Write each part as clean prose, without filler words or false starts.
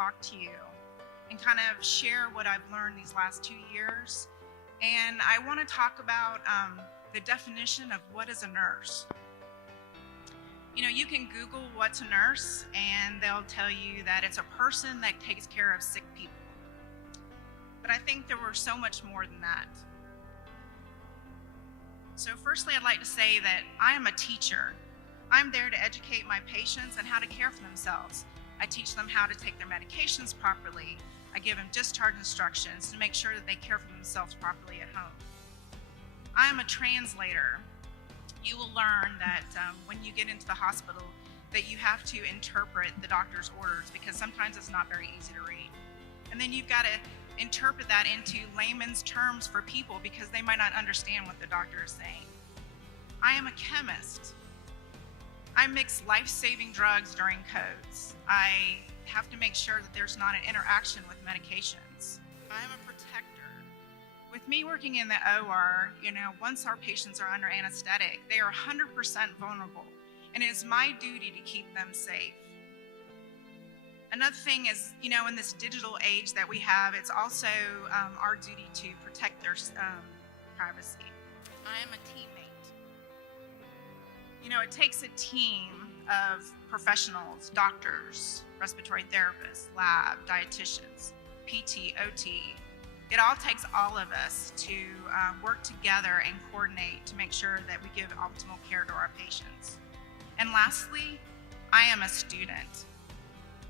talk to you and kind of share what I've learned these last 2 years. And I want to talk about the definition of what is a nurse. You know, you can Google what's a nurse, and they'll tell you that it's a person that takes care of sick people. But I think there were so much more than that. So firstly, I'd like to say that I am a teacher. I'm there to educate my patients on how to care for themselves. I teach them how to take their medications properly. I give them discharge instructions to make sure that they care for themselves properly at home. I am a translator. You will learn that when you get into the hospital that you have to interpret the doctor's orders because sometimes it's not very easy to read. And then you've got to interpret that into layman's terms for people because they might not understand what the doctor is saying. I am a chemist. I mix life-saving drugs during codes. I have to make sure that there's not an interaction with medications. I am a protector. With me working in the OR, once our patients are under anesthetic, they are 100% vulnerable, and it is my duty to keep them safe. Another thing is, in this digital age that we have, it's also our duty to protect their privacy. I am a teammate. It takes a team of professionals, doctors, respiratory therapists, lab, dietitians, PT, OT. It all takes all of us to work together and coordinate to make sure that we give optimal care to our patients. And lastly, I am a student.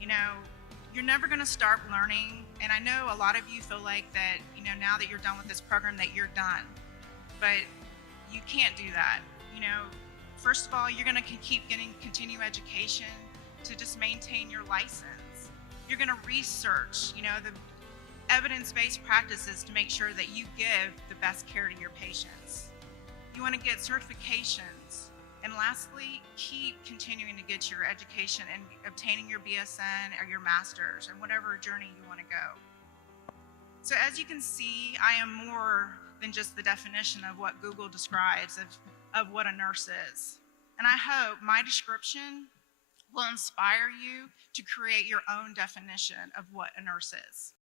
You're never going to start learning, and I know a lot of you feel like that, now that you're done with this program that you're done, but you can't do that. First of all, you're going to keep getting continuing education to just maintain your license. You're going to research, the evidence-based practices to make sure that you give the best care to your patients. You want to get certifications. And lastly, keep continuing to get your education and obtaining your BSN or your master's or whatever journey you want to go. So as you can see, I am more than just the definition of what Google describes of what a nurse is. And I hope my description will inspire you to create your own definition of what a nurse is.